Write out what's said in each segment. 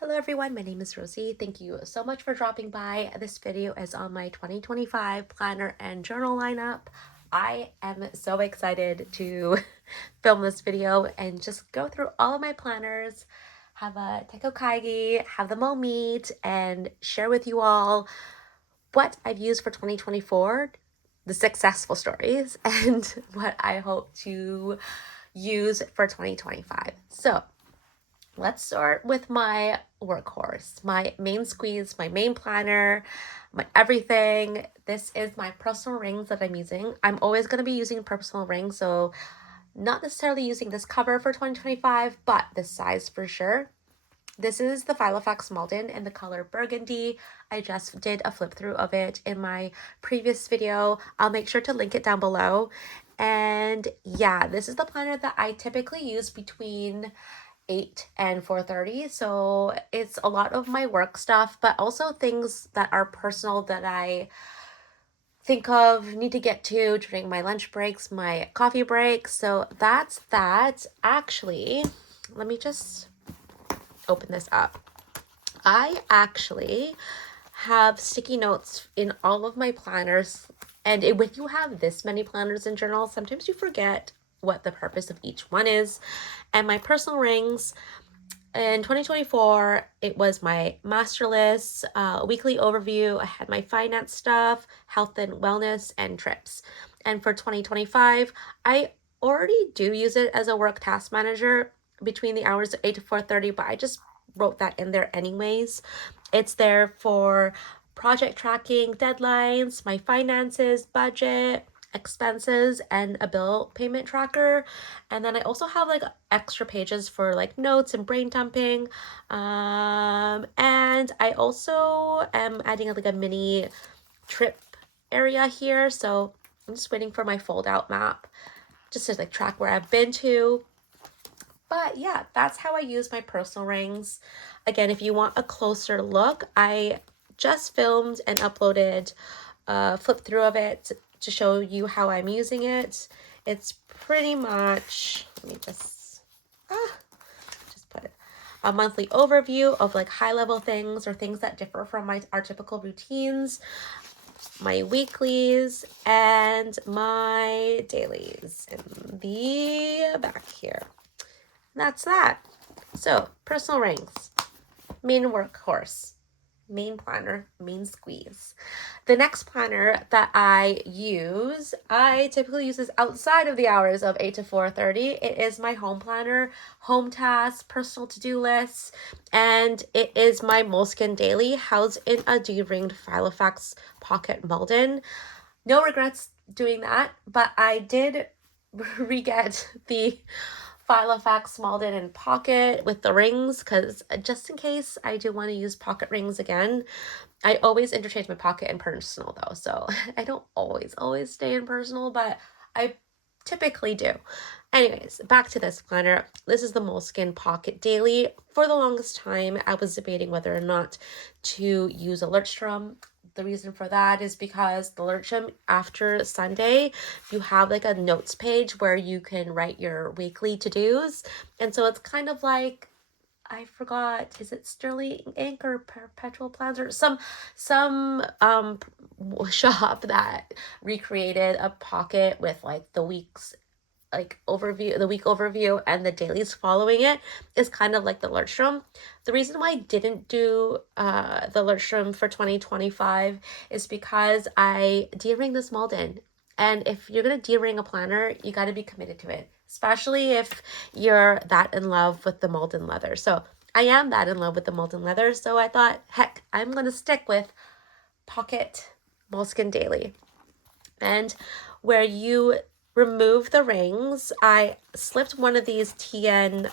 Hello everyone, my name is Rosie. Thank you so much for dropping by. This video is on my 2025 planner and journal lineup. I am so excited to film this video and just go through all of my planners, have a Techo Kaigi, have them all meet, and share with you all what I've used for 2024, the successful stories, and what I hope to use for 2025. So let's start with my workhorse, my main squeeze, my main planner, my everything. This is my personal rings that I'm using. I'm always going to be using personal rings, so not necessarily using this cover for 2025, but this size for sure. This is the Filofax Malden in the color burgundy. I just did a flip through of it in my previous video. I'll make sure to link it down below. And yeah, this is the planner that I typically use between 8 and 4:30. So it's a lot of my work stuff, but also things that are personal that I think of, need to get to during my lunch breaks, my coffee breaks. So that's that. Actually, let me just open this up. I actually have sticky notes in all of my planners. And when you have this many planners and journals, sometimes you forget what the purpose of each one is. And my personal rings in 2024, it was my master list, weekly overview. I had my finance stuff, health and wellness, and trips. And for 2025, I already do use it as a work task manager between the hours of 8 to 4:30, but I just wrote that in there anyways. It's there for project tracking, deadlines, my finances, budget, expenses, and a bill payment tracker. And then I also have like extra pages for like notes and brain dumping. And I also am adding like a mini trip area here. So I'm just waiting for my fold out map just to like track where I've been to. But yeah, that's how I use my personal rings. Again, if you want a closer look, I just filmed and uploaded a flip through of it to show you how I'm using it. It's pretty much, let me just put it, a monthly overview of like high level things or things that differ from our typical routines, my weeklies, and my dailies in the back here. That's that. So, personal rings, main workhorse, main planner, main squeeze. The next planner that I use, I typically use this outside of the hours of 8 to 4:30. It is my home planner, home tasks, personal to-do lists, and it is my Moleskine Daily housed in a D-ringed Filofax Pocket Malden. No regrets doing that, but I did re-get the Filofax Malden in pocket with the rings, because just in case I do want to use pocket rings again. I always interchange my pocket and personal though, so I don't always stay in personal, but I typically do. Anyways, back to this planner. This is the Moleskine Pocket Daily. For the longest time, I was debating whether or not to use a Leuchtturm. The reason for that is because the Leuchtturm, after Sunday, you have like a notes page where you can write your weekly to-dos. And so it's kind of like, I forgot, is it Sterling Ink or Perpetual Plans or some shop that recreated a pocket with like the week's like overview, the week overview, and the dailies following it is kind of like the Leuchtturm. The reason why I didn't do the Leuchtturm for 2025 is because I D-ring this Malden. And if you're gonna D-ring a planner, you gotta be committed to it, especially if you're that in love with the Malden leather. So I am that in love with the Malden leather, so I thought, heck, I'm gonna stick with Pocket Moleskine Daily. And where you remove the rings, I slipped one of these TN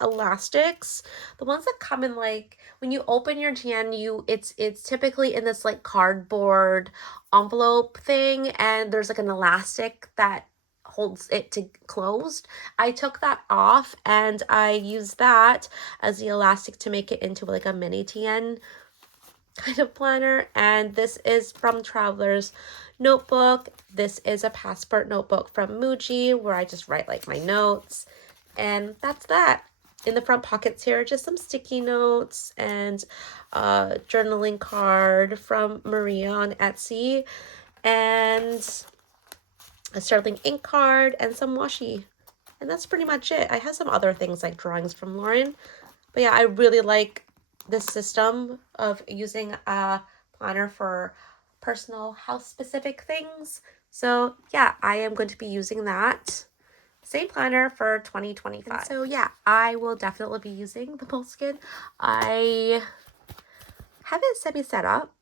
elastics, the ones that come in like, when you open your TN, it's typically in this like cardboard envelope thing, and there's like an elastic that holds it to closed. I took that off and I used that as the elastic to make it into like a mini TN kind of planner. And this is from Traveler's Notebook. This is a Passport notebook from Muji where I just write like my notes, and that's that. in the front pockets here, just some sticky notes and a journaling card from Maria on Etsy, and a sterling ink card and some washi. And that's pretty much it. I have some other things like drawings from Lauren. But yeah, I really like this system of using a planner for personal house specific things. So yeah, I am going to be using that same planner for 2025. And so yeah, I will definitely be using the Moleskine. I have it semi-set up.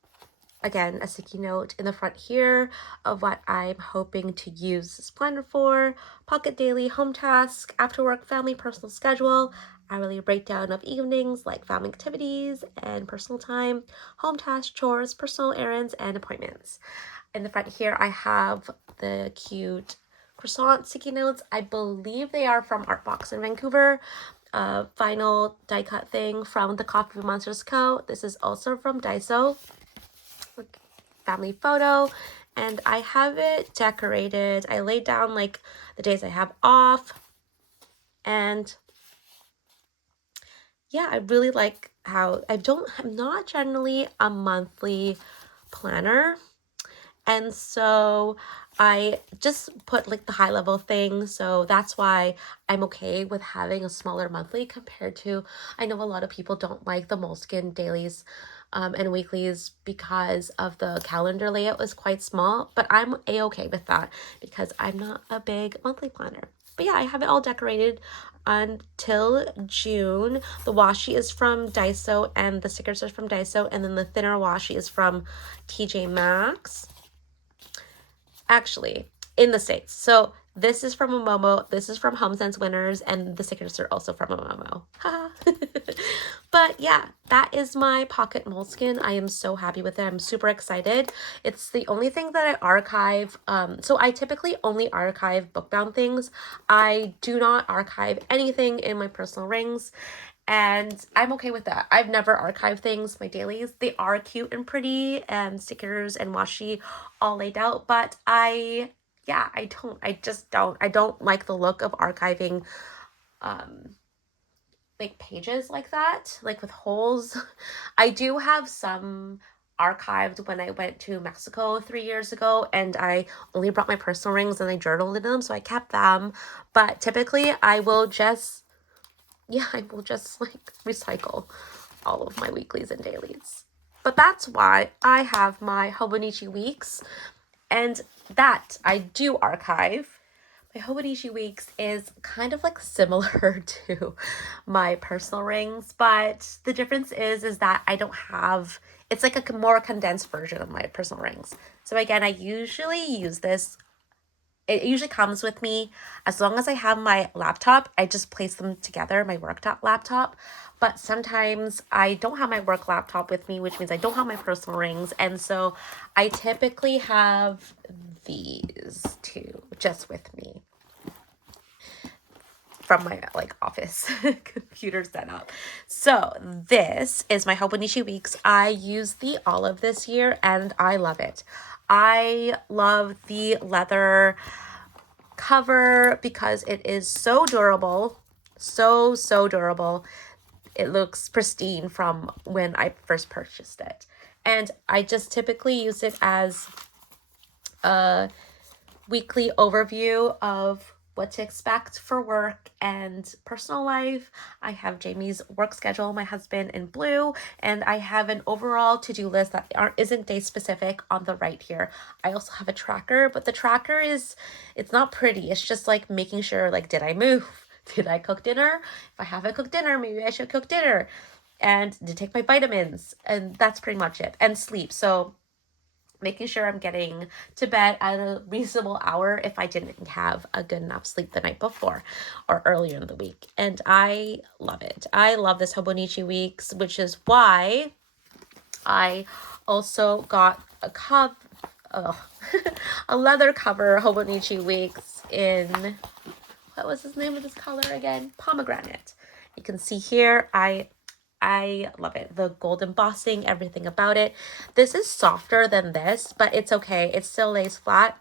Again, a sticky note in the front here of what I'm hoping to use this planner for: pocket daily, home task, after work, family, personal schedule, hourly breakdown of evenings like family activities and personal time, home tasks, chores, personal errands, and appointments. In the front here, I have the cute croissant sticky notes. I believe they are from Artbox in Vancouver. Vinyl die cut thing from the Coffee Monsters Co. This is also from Daiso. Family photo, and I have it decorated. I laid down like the days I have off, and yeah, I really like how I'm not generally a monthly planner, and so I just put like the high level things. So that's why I'm okay with having a smaller monthly compared to, I know a lot of people don't like the Moleskine dailies and weeklies because of the calendar layout is quite small, but I'm a-okay with that because I'm not a big monthly planner. But yeah, I have it all decorated until June. The washi is from Daiso and the stickers are from Daiso, and then the thinner washi is from TJ Maxx. Actually, in the States. So this is from Momo, this is from HomeSense Winners, and the stickers are also from Momo. But yeah, that is my Pocket Moleskine. I am so happy with it. I'm super excited. It's the only thing that I archive. So I typically only archive book-bound things. I do not archive anything in my personal rings, and I'm okay with that. I've never archived things, my dailies. They are cute and pretty, and stickers and washi all laid out, but I don't like the look of archiving like pages like that, like with holes. I do have some archived when I went to Mexico 3 years ago, and I only brought my personal rings and I journaled in them, so I kept them. But typically I will just like recycle all of my weeklies and dailies. But that's why I have my Hobonichi Weeks, and that I do archive. My Hobonichi Weeks is kind of like similar to my personal rings, but the difference is that I don't have, it's like a more condensed version of my personal rings. So again, I usually use this. It usually comes with me. As long as I have my laptop, I just place them together, my work laptop. But sometimes I don't have my work laptop with me, which means I don't have my personal rings. And so I typically have these two just with me from my like office computer setup. So this is my Hobonichi Weeks. I used the olive this year and I love it. I love the leather cover because it is so durable, so durable. It looks pristine from when I first purchased it, and I just typically use it as a weekly overview of what to expect for work and personal life. I have Jamie's work schedule, my husband, in blue, and I have an overall to-do list that isn't day specific on the right here. I also have a tracker, but the tracker it's not pretty. It's just like making sure, like, did I move? Did I cook dinner? If I haven't cooked dinner, maybe I should cook dinner. And to take my vitamins, and that's pretty much it. And sleep. So making sure I'm getting to bed at a reasonable hour if I didn't have a good enough sleep the night before or earlier in the week. And I love it. I love this Hobonichi Weeks, which is why I also got a leather cover Hobonichi Weeks in, what was his name of this color again? Pomegranate. You can see here, I love it. The gold embossing, everything about it. This is softer than this, but it's okay. It still lays flat,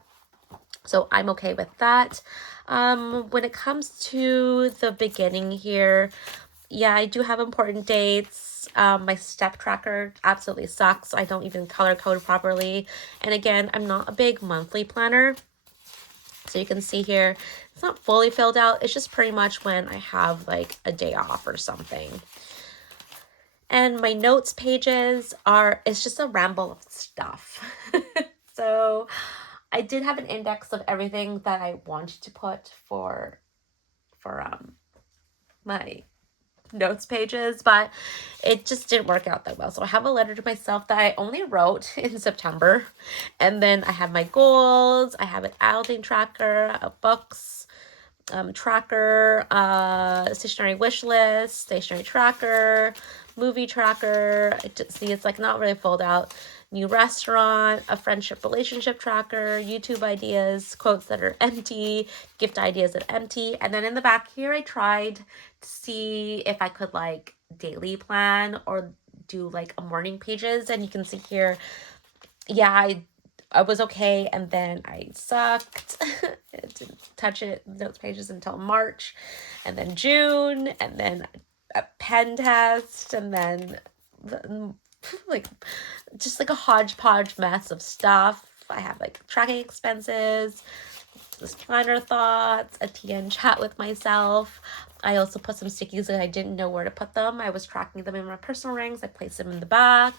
so I'm okay with that. When it comes to the beginning here, yeah, I do have important dates. My step tracker absolutely sucks. I don't even color code properly. And again, I'm not a big monthly planner. So you can see here, it's not fully filled out. It's just pretty much when I have like a day off or something. And my notes pages are, it's just a ramble of stuff. So I did have an index of everything that I wanted to put for my notes pages, but it just didn't work out that well. So I have a letter to myself that I only wrote in September. And then I have my goals. I have an outing tracker, a books tracker, stationery wish list, stationery tracker, movie tracker. See, it's like not really filled out. New restaurant, a friendship relationship tracker, YouTube ideas, quotes that are empty, gift ideas that are empty. And then in the back here, I tried to see if I could like daily plan or do like a morning pages. And you can see here, yeah, I was okay, and then I sucked. I didn't touch it, notes pages, until March, and then June, and then a pen test, and then like just like a hodgepodge mess of stuff. I have like tracking expenses, this planner thoughts, a TN chat with myself. I also put some stickies that I didn't know where to put them. I was tracking them in my personal rings. I placed them in the back.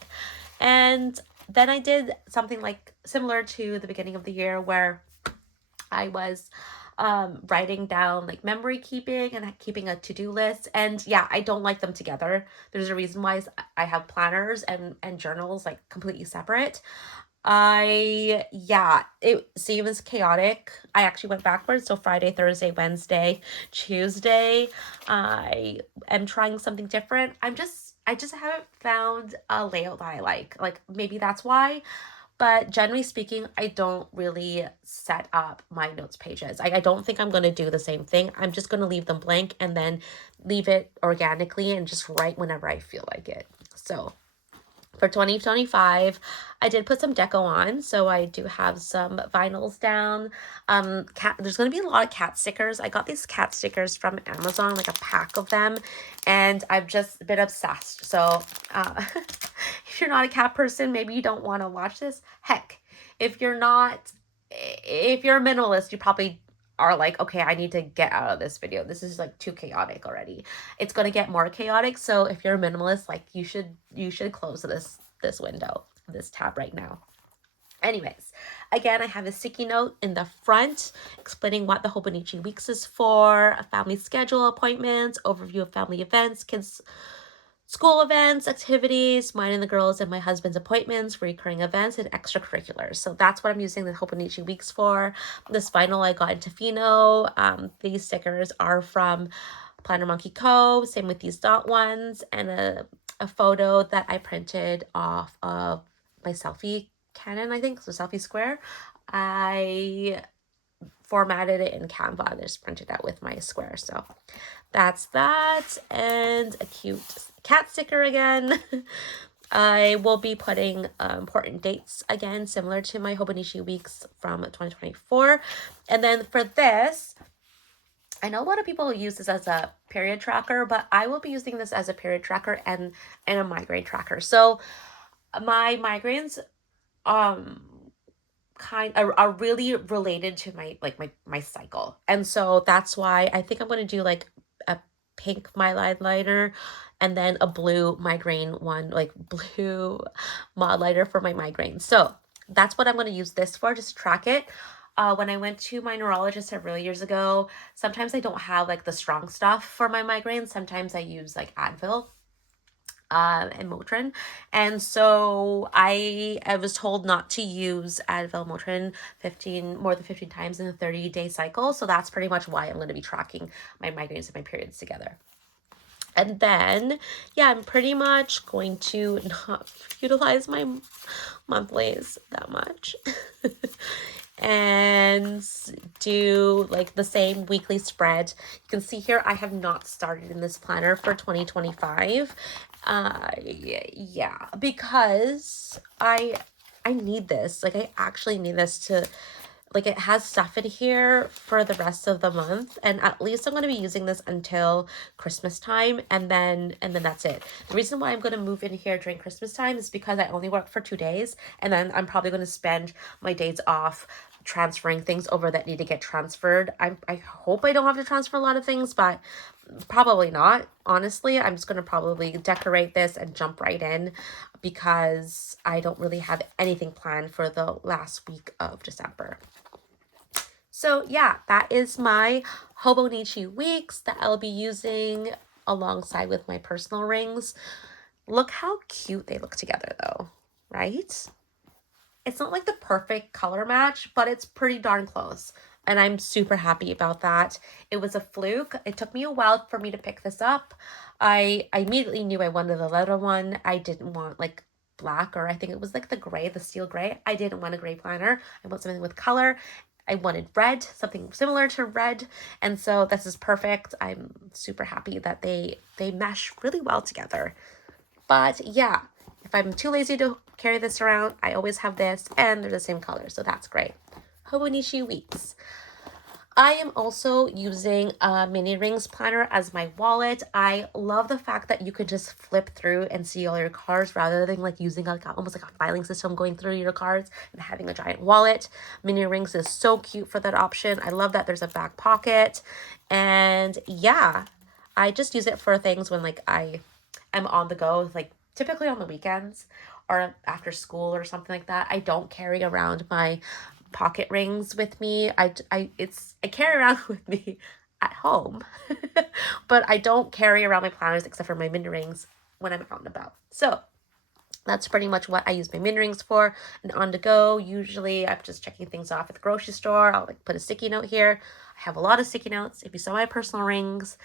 And then I did something like similar to the beginning of the year where I was writing down like memory keeping and keeping a to-do list. And yeah, I don't like them together. There's a reason why I have planners and journals like completely separate. It seems chaotic. I actually went backwards. So Friday, Thursday, Wednesday, Tuesday, I am trying something different. I just haven't found a layout that I like. Like maybe that's why. But generally speaking, I don't really set up my notes pages. I don't think I'm going to do the same thing. I'm just going to leave them blank and then leave it organically and just write whenever I feel like it. So for 2025, I did put some deco on, so I do have some vinyls down. There's going to be a lot of cat stickers. I got these cat stickers from Amazon, like a pack of them, and I've just been obsessed. So if you're not a cat person, maybe you don't want to watch this. Heck, if you're a minimalist, you probably are like, okay, I need to get out of this video. This is like too chaotic already. It's going to get more chaotic. So if you're a minimalist, like you should close this window, this tab right now. Anyways, again, I have a sticky note in the front explaining what the Hobonichi Weeks is for, a family schedule, appointments, overview of family events, kids school events, activities, mine and the girls and my husband's appointments, recurring events, and extracurriculars. So that's what I'm using the Hobonichi Weeks for. This vinyl I got in Tofino. These stickers are from Planner Monkey Co. Same with these dot ones, and a photo that I printed off of my selfie Canon, I think, so selfie square. I formatted it in Canva and just printed out with my square. So that's that, and a cute cat sticker again. I will be putting important dates again, similar to my Hobonichi Weeks from 2024. And then for this, I know a lot of people use this as a period tracker, but I will be using this as a period tracker and a migraine tracker. So my migraines are really related to my cycle. And so that's why I think I'm going to do like a pink highlighter and then a blue migraine one, like blue mod lighter for my migraine. So that's what I'm going to use this for, just track it. When I went to my neurologist several years ago, sometimes I don't have like the strong stuff for my migraines. Sometimes I use like Advil and Motrin. And so I was told not to use Advil Motrin more than 15 times in a 30-day cycle. So that's pretty much why I'm going to be tracking my migraines and my periods together. And then, yeah, I'm pretty much going to not utilize my monthlies that much. And do like the same weekly spread. You can see here I have not started in this planner for 2025. Yeah, because I need this. Like I actually need this to like it has stuff in here for the rest of the month, and at least I'm going to be using this until Christmas time, and then that's it. The reason why I'm going to move in here during Christmas time is because I only work for 2 days, and then I'm probably going to spend my days off transferring things over that need to get transferred. I hope I don't have to transfer a lot of things, but probably not. Honestly, I'm just going to probably decorate this and jump right in because I don't really have anything planned for the last week of December. So yeah, that is my Hobonichi Weeks that I'll be using alongside with my personal rings. Look how cute they look together though, right? It's not like the perfect color match, but it's pretty darn close. And I'm super happy about that. It was a fluke. It took me a while for me to pick this up. I immediately knew I wanted the leather one. I didn't want like black, or I think it was like the gray, the steel gray. I didn't want a gray planner. I want something with color. I wanted red, something similar to red. And so this is perfect. I'm super happy that they mesh really well together. But yeah, if I'm too lazy to carry this around, I always have this, and they're the same color, so that's great. Hobonichi Weeks. I am also using a mini rings planner as my wallet. I love the fact that you could just flip through and see all your cards rather than like using like almost like a filing system going through your cards and having a giant wallet. Mini rings is so cute for that option. I love that there's a back pocket, and yeah, I just use it for things when like I am on the go, like typically on the weekends or after school or something like that. I don't carry around my pocket rings with me. I carry around with me at home, but I don't carry around my planners except for my mini rings when I'm out and about. So that's pretty much what I use my mini rings for. And on the go, usually I'm just checking things off at the grocery store. I'll like put a sticky note here. I have a lot of sticky notes. If you saw my personal rings,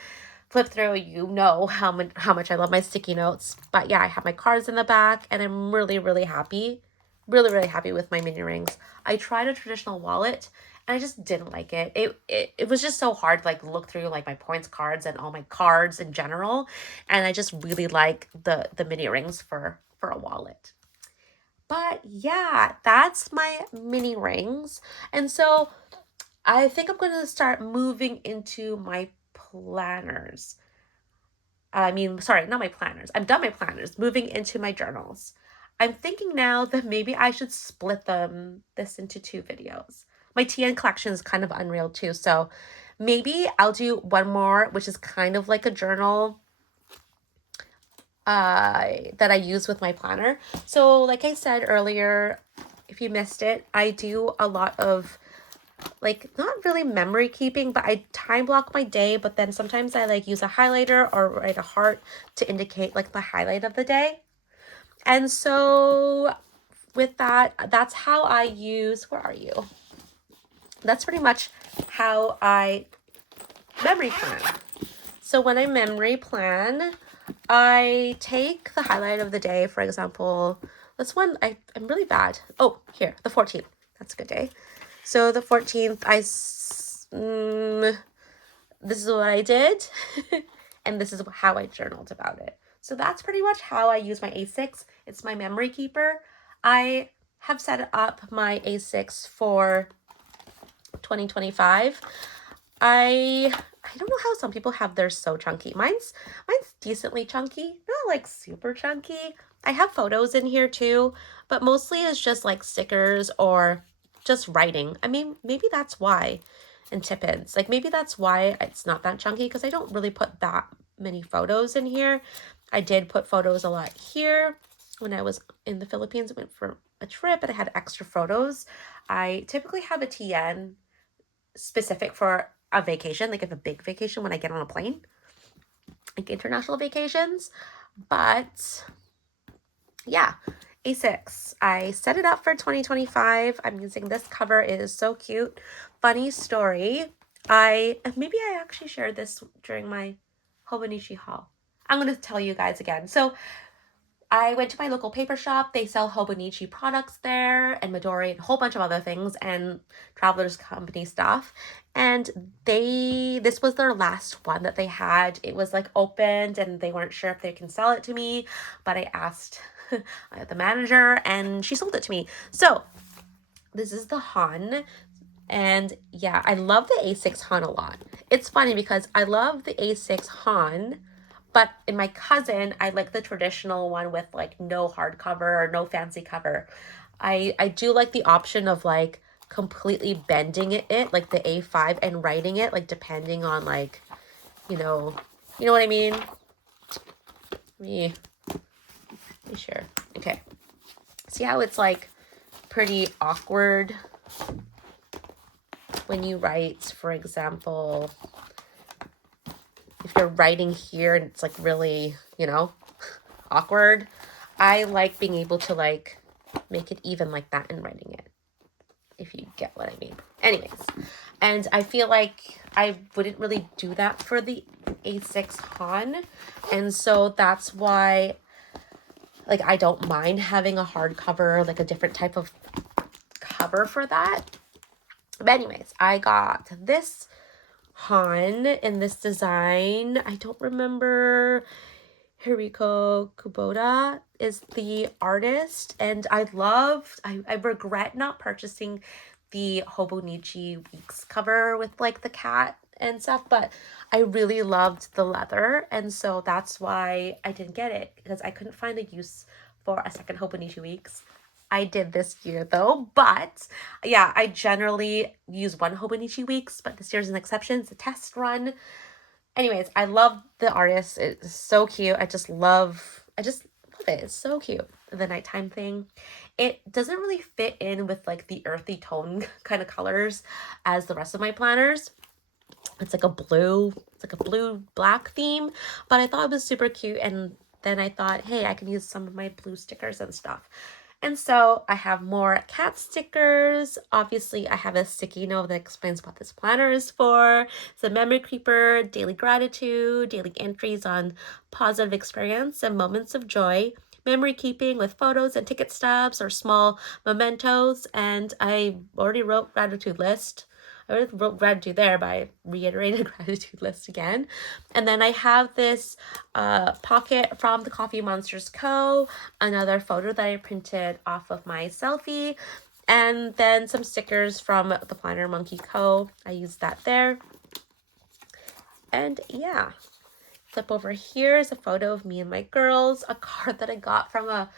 flip through, you know how much I love my sticky notes. But yeah, I have my cards in the back, and I'm really happy. Really happy with my mini rings. I tried a traditional wallet and I just didn't like it. It was just so hard to like look through like my points cards and all my cards in general. And I just really like the mini rings for a wallet. But yeah, that's my mini rings. And so I think I'm going to start moving into my planners. I mean, sorry, not my planners. I'm done my planners, moving into my journals. I'm thinking now that maybe I should split this into 2 videos. My TN collection is kind of unreal too, so maybe I'll do one more, which is kind of like a journal that I use with my planner. So like I said earlier, if you missed it, I do a lot of like not really memory keeping, but I time block my day, but then sometimes I like use a highlighter or write a heart to indicate like the highlight of the day. And so with that, that's how I use, where are you? That's pretty much how I memory plan. So when I memory plan, I take the highlight of the day, for example, this one, I'm really bad. Oh, here, the 14th. That's a good day. So the 14th, this is what I did, and this is how I journaled about it. So that's pretty much how I use my A6. It's my memory keeper. I have set up my A6 for 2025. I don't know how some people have theirs so chunky. Mine's decently chunky, not like super chunky. I have photos in here too, but mostly it's just like stickers or just writing. I mean, maybe that's why. And tip-ins. Like maybe that's why it's not that chunky, because I don't really put that many photos in here. I did put photos a lot here. When I was in the Philippines, I went for a trip and I had extra photos. I typically have a TN specific for a vacation, like if a big vacation when I get on a plane, like international vacations. But yeah, A6. I set it up for 2025. I'm using this cover. It is so cute. Funny story. Maybe I actually shared this during my Hobonichi haul. I'm going to tell you guys again. So I went to my local paper shop. They sell Hobonichi products there and Midori and a whole bunch of other things and Travelers Company stuff. And this was their last one that they had. It was like opened and they weren't sure if they can sell it to me, but I asked the manager and she sold it to me. So this is the Han. And yeah, I love the A6 Han a lot. It's funny because I love the A6 Han, but in my cousin, I like the traditional one with like no hardcover or no fancy cover. I do like the option of like completely bending it like the A5 and writing it like depending on like, you know, you know what I mean? Me, be sure. Okay. See how it's like pretty awkward when you write, for example, if you're writing here and it's like really, you know, awkward. I like being able to like make it even like that in writing it, if you get what I mean. Anyways, and I feel like I wouldn't really do that for the A6 Han. And so that's why like I don't mind having a hardcover, like a different type of cover for that. But anyways, I got this Han in this design. I don't remember. Hiriko Kubota is the artist, and I regret not purchasing the Hobonichi Weeks cover with like the cat and stuff, but I really loved the leather, and so that's why I didn't get it, because I couldn't find a use for a second Hobonichi Weeks. I did this year though, but yeah, I generally use one Hobonichi Weeks, but this year's an exception. It's a test run. Anyways, I love the artist. It's so cute. I just love it. It's so cute. The nighttime thing. It doesn't really fit in with like the earthy tone kind of colors as the rest of my planners. It's like a blue black theme, but I thought it was super cute, and then I thought, hey, I can use some of my blue stickers and stuff. And so I have more cat stickers. Obviously, I have a sticky note that explains what this planner is for. It's a memory keeper, daily gratitude, daily entries on positive experience and moments of joy, memory keeping with photos and ticket stubs or small mementos. And I already wrote gratitude list. I already wrote gratitude there, but I reiterated gratitude list again. And then I have this pocket from the Coffee Monsters Co., another photo that I printed off of my selfie, and then some stickers from the Planner Monkey Co. I used that there. And yeah, flip over here is a photo of me and my girls, a card that I got from a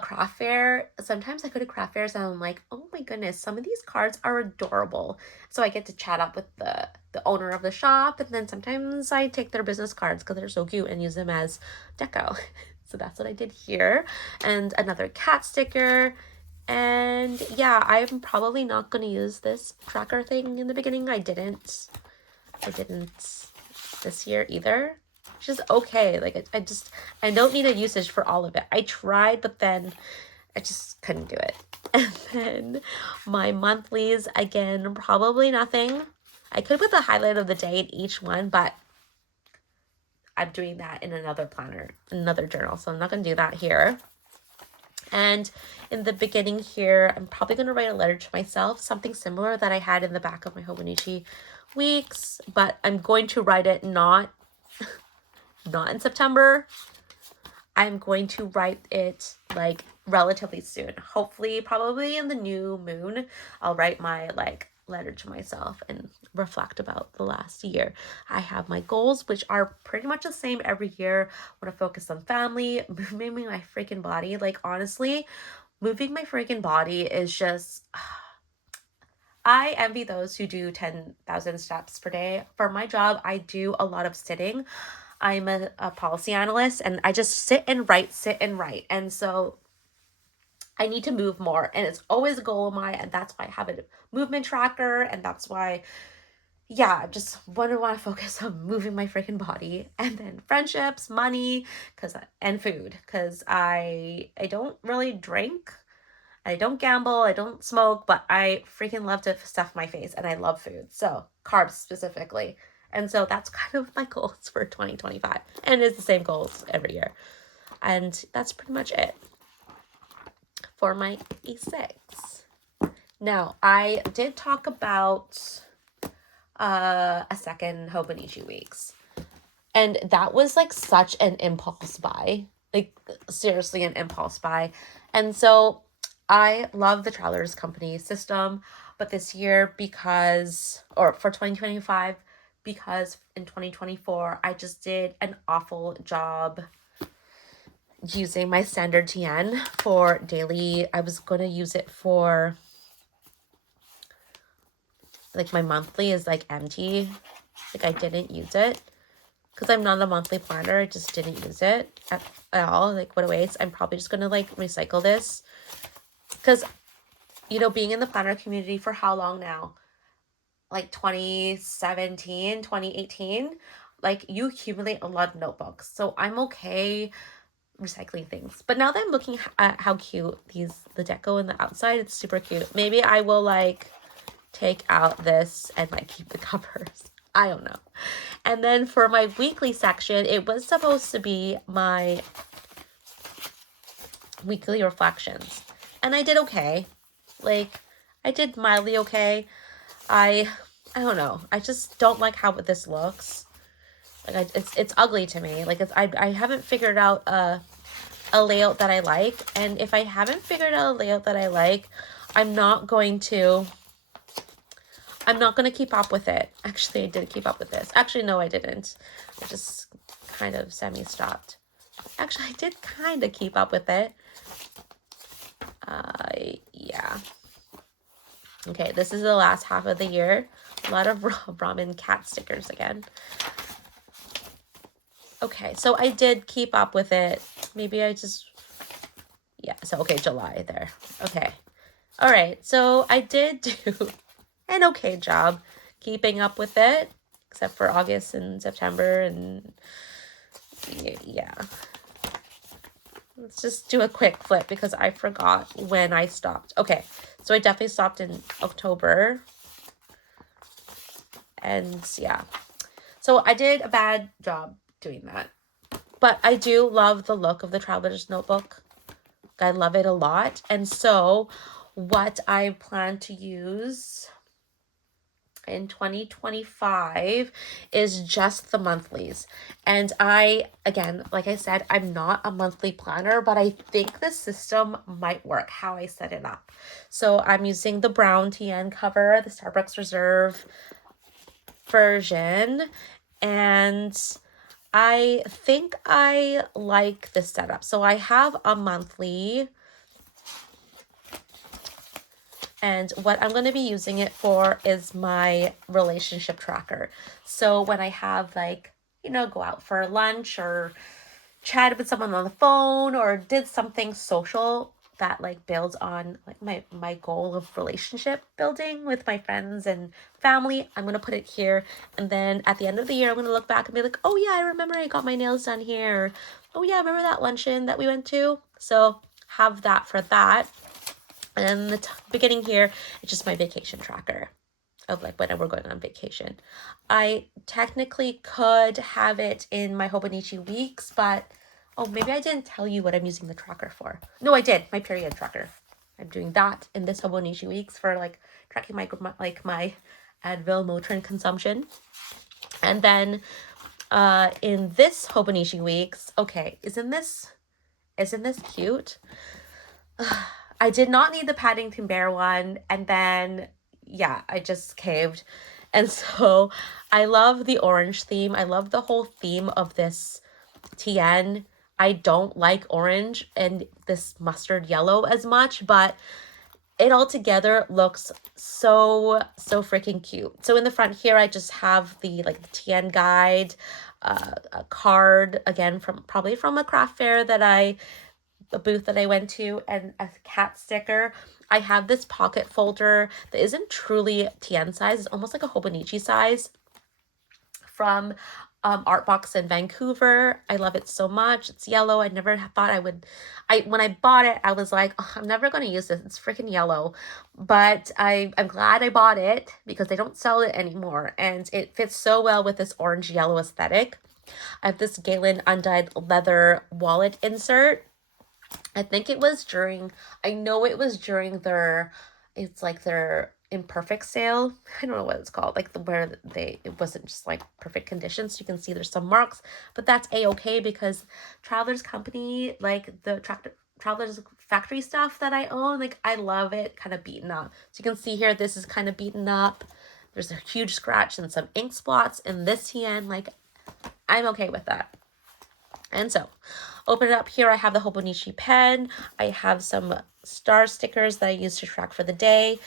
craft fair. Sometimes I go to craft fairs and I'm like, oh my goodness, some of these cards are adorable. So I get to chat up with the owner of the shop, and then sometimes I take their business cards because they're so cute and use them as deco. So that's what I did here. And another cat sticker. And yeah, I'm probably not going to use this tracker thing in the beginning. I didn't this year either. Which is okay. Like I don't need a usage for all of it. I tried, but then I just couldn't do it. And then my monthlies, again, probably nothing. I could put the highlight of the day in each one, but I'm doing that in another planner, another journal. So I'm not going to do that here. And in the beginning here, I'm probably going to write a letter to myself, something similar that I had in the back of my Hobonichi Weeks, but I'm going to write it not in September. I'm going to write it like relatively soon. Hopefully, probably in the new moon, I'll write my like letter to myself and reflect about the last year. I have my goals, which are pretty much the same every year. I want to focus on family, moving my freaking body. Like honestly, moving my freaking body is just I envy those who do 10,000 steps per day. For my job, I do a lot of sitting. I'm a policy analyst, and I just sit and write. And so I need to move more, and it's always a goal of mine, and that's why I have a movement tracker, and that's why, yeah, I just want to focus on moving my freaking body. And then friendships, money, and food, because I don't really drink. I don't gamble, I don't smoke, but I freaking love to stuff my face, and I love food. So carbs specifically. And so that's kind of my goals for 2025. And it's the same goals every year. And that's pretty much it for my A6. Now, I did talk about a second Hobonichi Weeks. And that was like such an impulse buy. Like seriously an impulse buy. And so I love the Travelers Company system. But this year, or for 2025, because in 2024, I just did an awful job using my Standard TN for daily. I was going to use it for, like, my monthly is like empty. Like, I didn't use it because I'm not a monthly planner. I just didn't use it at all. Like, what a waste. I'm probably just going to, like, recycle this because, you know, being in the planner community for how long now? Like 2017, 2018, like, you accumulate a lot of notebooks. So I'm okay recycling things. But now that I'm looking at how cute the deco in the outside, it's super cute. Maybe I will, like, take out this and, like, keep the covers. I don't know. And then for my weekly section, it was supposed to be my weekly reflections. And I did okay. Like, I did mildly okay. I don't know. I just don't like how this looks. Like, it's ugly to me. Like, I haven't figured out a layout that I like. And if I haven't figured out a layout that I like, I'm not going to keep up with it. Actually, I did keep up with this. Actually, no, I didn't. I just kind of semi-stopped. Actually, I did kind of keep up with it. Yeah. Okay, this is the last half of the year. A lot of ramen cat stickers again. Okay, so I did keep up with it. Maybe I just... Yeah, so, okay, July there. Okay. All right, so I did do an okay job keeping up with it, except for August and September, and yeah. Let's just do a quick flip because I forgot when I stopped. Okay, so I definitely stopped in October. And yeah, so I did a bad job doing that. But I do love the look of the Traveler's Notebook. I love it a lot. And so what I plan to use in 2025 is just the monthlies. And again, like I said, I'm not a monthly planner, but I think the system might work how I set it up. So I'm using the brown TN cover, the Starbucks Reserve version, and I think I like this setup. So I have a monthly, and what I'm going to be using it for is my relationship tracker. So when I have, like, you know, go out for lunch or chat with someone on the phone or did something social that, like, builds on, like, my goal of relationship building with my friends and family, I'm going to put it here. And then at the end of the year, I'm going to look back and be like, oh yeah, I remember I got my nails done here. Or, oh yeah, remember that luncheon that we went to? So have that for that. And then the beginning here, it's just my vacation tracker of, like, when we're going on vacation. I technically could have it in my Hobonichi Weeks, but oh, maybe I didn't tell you what I'm using the tracker for. No, I did. My period tracker. I'm doing that in this Hobonichi Weeks for, like, tracking my Advil Motrin consumption. And then in this Hobonichi Weeks, okay, isn't this cute? I did not need the Paddington Bear one, and then, yeah, I just caved. And so I love the orange theme. I love the whole theme of this TN. I don't like orange and this mustard yellow as much, but it all together looks so freaking cute. So in the front here, I just have the, like, the TN guide, a card, again, probably from a craft fair a booth that I went to, and a cat sticker. I have this pocket folder that isn't truly TN size. It's almost like a Hobonichi size from Artbox in Vancouver. I love it so much. It's yellow. I never thought I would. When I bought it, I was like, oh, I'm never going to use this. It's freaking yellow. But I'm glad I bought it because they don't sell it anymore. And it fits so well with this orange yellow aesthetic. I have this Galen undyed leather wallet insert. I think it was I know it was during it's like their imperfect sale. I don't know what it's called, like where it wasn't just, like, perfect conditions. You can see there's some marks, but that's a-okay because Traveler's Company, like, the Traveler's Factory stuff that I own. Like, I love it kind of beaten up. So you can see here, this is kind of beaten up. There's a huge scratch and some ink spots in this TN. Like, I'm okay with that. And so, open it up here. I have the Hobonichi pen. I have some star stickers that I use to track for the day.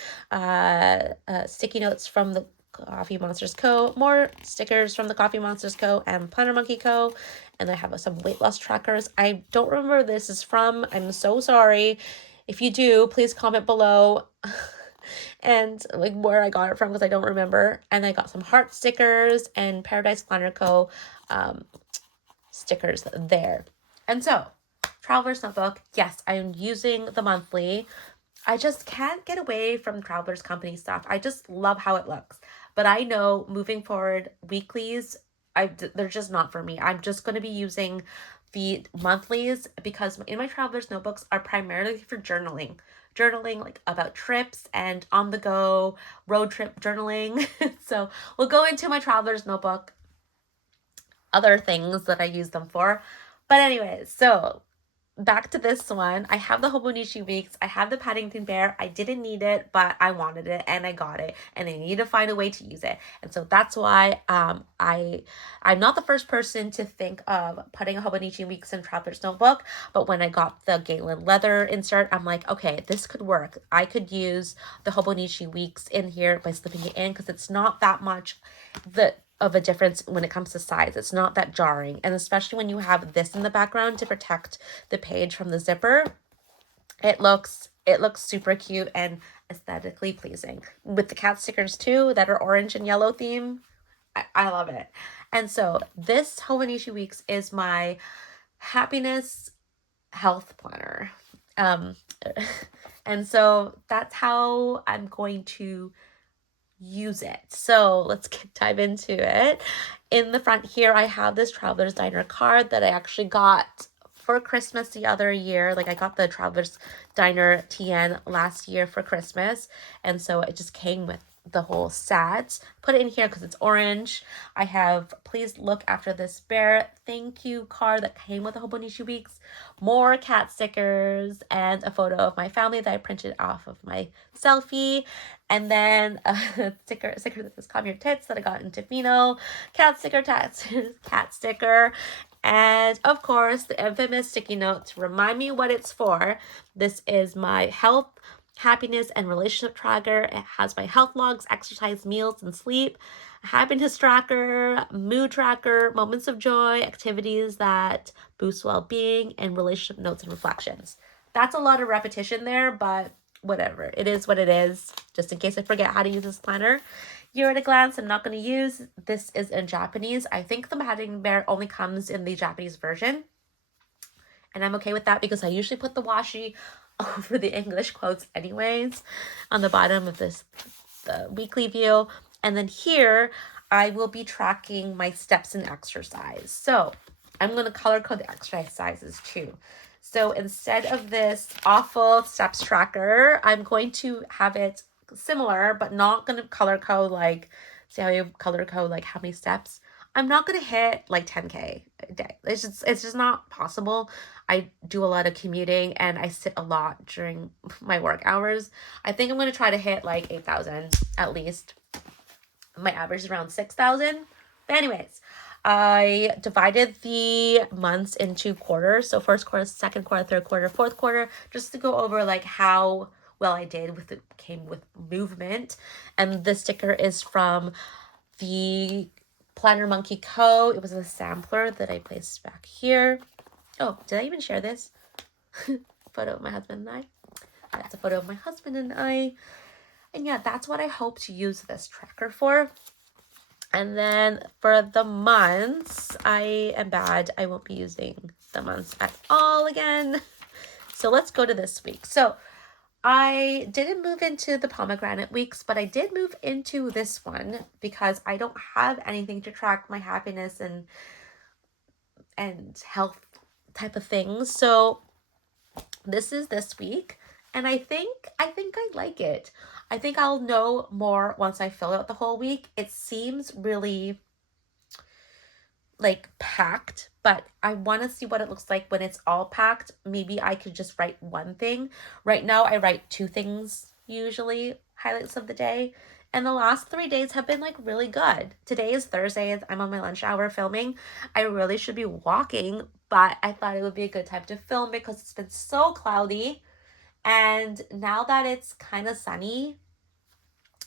Sticky notes from the Coffee Monsters Co. More stickers from the Coffee Monsters Co. and Planner Monkey Co. And I have some weight loss trackers. I don't remember where this is from. I'm so sorry. If you do, please comment below. And like where I got it from, because I don't remember. And I got some heart stickers and Paradise Planner Co. Stickers there. And so, Traveler's Notebook, yes, I am using the monthly. I just can't get away from Traveler's Company stuff. I just love how it looks. But I know moving forward, weeklies, they're just not for me. I'm just going to be using the monthlies because in my Traveler's Notebooks are primarily for journaling. Journaling like about trips and on the go road trip journaling. So we'll go into my Traveler's Notebook, other things that I use them for. But anyways, so back to this one. I have the Hobonichi Weeks. I have the Paddington Bear. I didn't need it, but I wanted it and I got it, and I need to find a way to use it. And so that's why I'm not the first person to think of putting a Hobonichi Weeks in Traveler's Notebook, but when I got the Galen leather insert, I'm like, okay, this could work. I could use the Hobonichi Weeks in here by slipping it in because it's not that much of a difference when it comes to size. It's not that jarring. And especially when you have this in the background to protect the page from the zipper, it looks super cute and aesthetically pleasing. With the cat stickers too that are orange and yellow theme, I love it. And so this Hobonichi Weeks is my happiness health planner. And so that's how I'm going to use it. So let's dive into it. In the front here, I have this Traveler's Diner card that I actually got for Christmas the other year. Like I got the Traveler's Diner TN last year for Christmas. And so it just came with the whole set. Put it in here because it's orange. I have Please Look After This Bear thank you card that came with the Hobonichi Weeks, more cat stickers, and a photo of my family that I printed off of my selfie, and then a sticker that says "Calm Your Tits" that I got in Tofino, cat sticker, and of course the infamous sticky note to remind me what it's for. This is my health, happiness, and relationship tracker. It has my health logs, exercise, meals, and sleep, happiness tracker, mood tracker, moments of joy, activities that boost well-being, and relationship notes and reflections. That's a lot of repetition there, but whatever. It is what it is. Just in case I forget how to use this planner. Here at a glance, I'm not going to use. This is in Japanese. I think the Paddington Bear only comes in the Japanese version. And I'm okay with that because I usually put the washi over the English quotes anyways on the bottom of the weekly view. And then here I will be tracking my steps and exercise. So I'm going to color code the exercises too. So instead of this awful steps tracker, I'm going to have it similar, but not going to color code like, see how you color code like how many steps. I'm not going to hit like 10K a day. It's just not possible. I do a lot of commuting and I sit a lot during my work hours. I think I'm going to try to hit like 8,000 at least. My average is around 6,000. But anyways, I divided the months into quarters. So first quarter, second quarter, third quarter, fourth quarter, just to go over like how well I did with it, came with movement. And the sticker is from the Planner Monkey Co. It was a sampler that I placed back here. Oh, did I even share this? Photo of my husband and I. That's a photo of my husband and I. And yeah, that's what I hope to use this tracker for. And then for the months, I am bad. I won't be using the months at all again. So let's go to this week. So I didn't move into the pomegranate weeks, but I did move into this one because I don't have anything to track my happiness and health type of things. So this is this week, and I think I like it. I think I'll know more once I fill out the whole week. It seems really like packed, but I want to see what it looks like when it's all packed. Maybe I could just write one thing. Right now I write two things usually, highlights of the day. And the last 3 days have been like really good. Today is Thursday. I'm on my lunch hour filming. I really should be walking, but I thought it would be a good time to film because it's been so cloudy. And now that it's kind of sunny,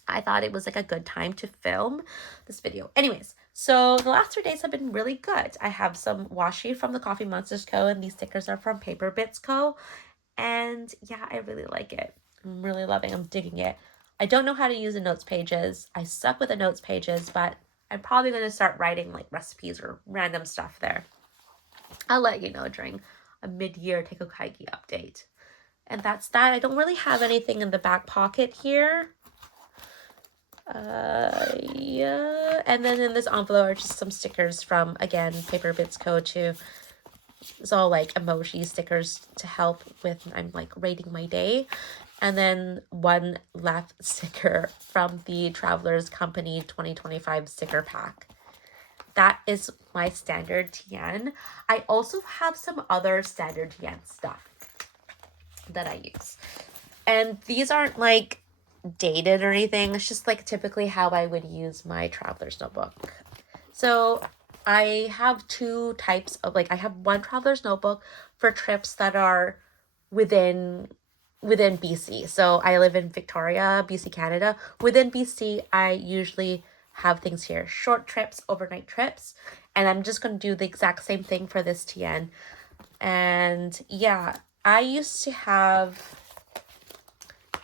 I thought it was like a good time to film this video. Anyways, so the last 3 days have been really good. I have some washi from the Coffee Monsters Co. and these stickers are from Paper Bits Co. And yeah, I really like it. I'm really loving, I'm digging it. I don't know how to use the notes pages. I suck with the notes pages, but I'm probably going to start writing like recipes or random stuff there. I'll let you know during a mid-year Techo Kaigi update. And that's that. I don't really have anything in the back pocket here. Yeah, and then in this envelope are just some stickers from, again, Paper Bits Co. too. It's all like emoji stickers to help with, I'm like rating my day. And then one left sticker from the Travelers Company 2025 sticker pack. That is my Standard TN. I also have some other Standard TN stuff that I use. And these aren't like dated or anything. It's just like typically how I would use my traveler's notebook. So I have two types of, like, I have one traveler's notebook for trips that are within BC. So I live in Victoria, BC, Canada. Within BC, I usually have things here, short trips, overnight trips, and I'm just going to do the exact same thing for this TN. And yeah, I used to have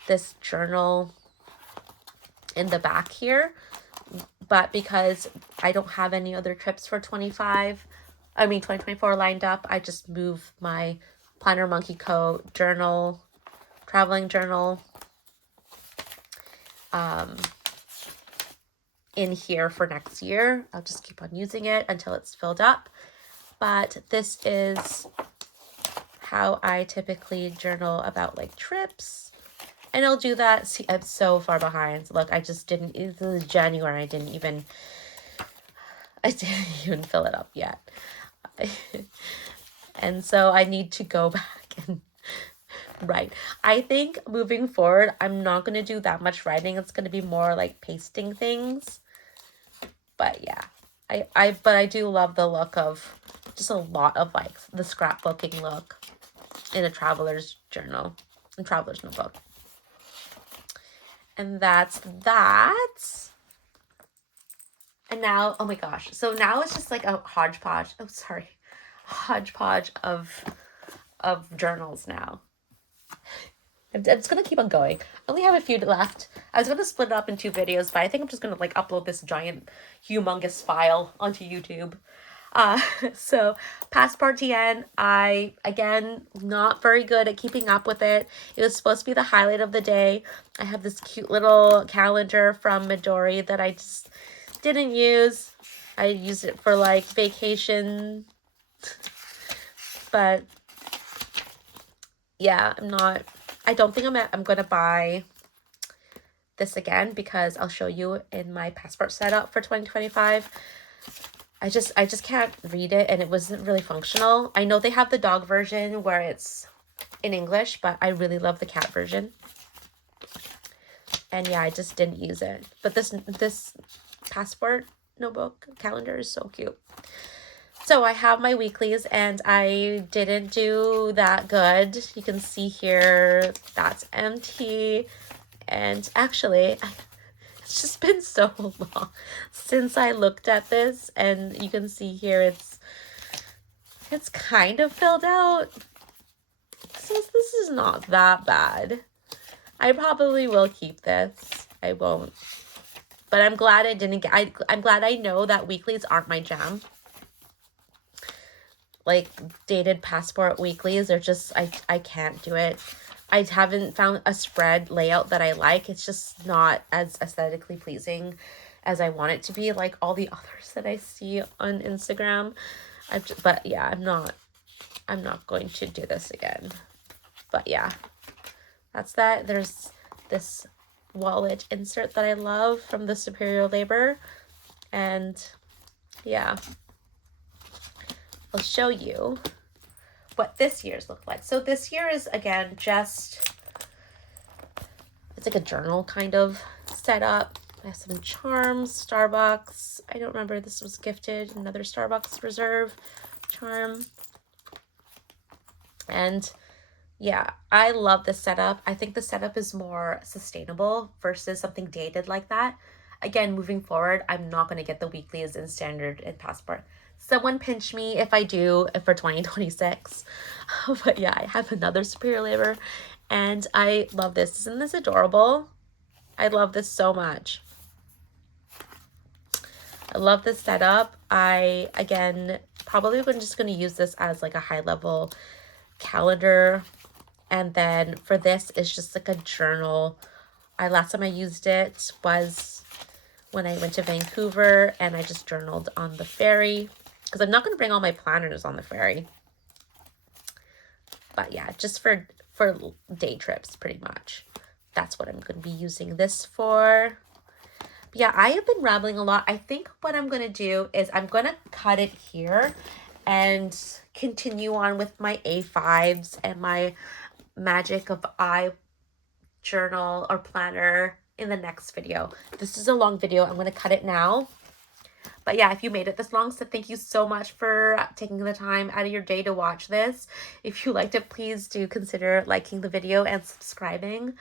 this journal in the back here, but because I don't have any other trips for 2024 lined up, I just moved my Planner Monkey Co. journal, traveling journal, in here for next year. I'll just keep on using it until it's filled up. But this is how I typically journal about like trips. And I'll do that. See, I'm so far behind. Look, I just didn't, this is January. I didn't even fill it up yet. And so I need to go back and write. I think moving forward, I'm not going to do that much writing. It's going to be more like pasting things. But yeah, but I do love the look of just a lot of like the scrapbooking look in a traveler's journal and traveler's notebook. And that's that. And now, oh my gosh. So now it's just like a hodgepodge. Oh, sorry. Hodgepodge of journals now. I'm just going to keep on going. I only have a few left. I was going to split it up in 2 videos, but I think I'm just going to like upload this giant, humongous file onto YouTube. So Passport TN, I, again, not very good at keeping up with it. It was supposed to be the highlight of the day. I have this cute little calendar from Midori that I just didn't use. I used it for like vacation, but yeah, I don't think I'm going to buy this again because I'll show you in my passport setup for 2025. I just can't read it and it wasn't really functional. I know they have the dog version where it's in English, but I really love the cat version. And yeah, I just didn't use it. But this passport notebook calendar is so cute. So I have my weeklies and I didn't do that good. You can see here that's empty. And actually, it's just been so long since I looked at this, and you can see here it's kind of filled out. So this is not that bad. I probably will keep this. I won't. But I'm glad I didn't get, I'm glad I know that weeklies aren't my jam. Like dated passport weeklies are just, I can't do it. I haven't found a spread layout that I like. It's just not as aesthetically pleasing as I want it to be, like all the others that I see on Instagram. But yeah, I'm not going to do this again. But yeah, that's that. There's this wallet insert that I love from the Superior Labor. And yeah, I'll show you what this year's looked like. So this year is, again, just, it's like a journal kind of setup. I have some charms, Starbucks. I don't remember, this was gifted, another Starbucks Reserve charm. And yeah, I love this setup. I think the setup is more sustainable versus something dated like that. Again, moving forward, I'm not going to get the weeklies in Standard and Passport. Someone pinch me if I do for 2026. But yeah, I have another Superior Labor, and I love this. Isn't this adorable? I love this so much. I love this setup. I, again, probably am just going to use this as like a high-level calendar. And then for this, it's just like a journal. Last time I used it was when I went to Vancouver, and I just journaled on the ferry, because I'm not going to bring all my planners on the ferry. But yeah, just for day trips, pretty much. That's what I'm going to be using this for. But yeah, I have been rambling a lot. I think what I'm going to do is I'm going to cut it here and continue on with my A5s and my Magic of I journal or planner in the next video. This is a long video. I'm going to cut it now. But yeah, if you made it this long, so thank you so much for taking the time out of your day to watch this. If you liked it, please do consider liking the video and subscribing.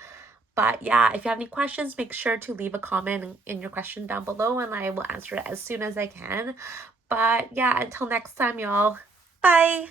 But yeah, if you have any questions, make sure to leave a comment in your question down below, and I will answer it as soon as I can. But yeah, until next time, y'all. Bye!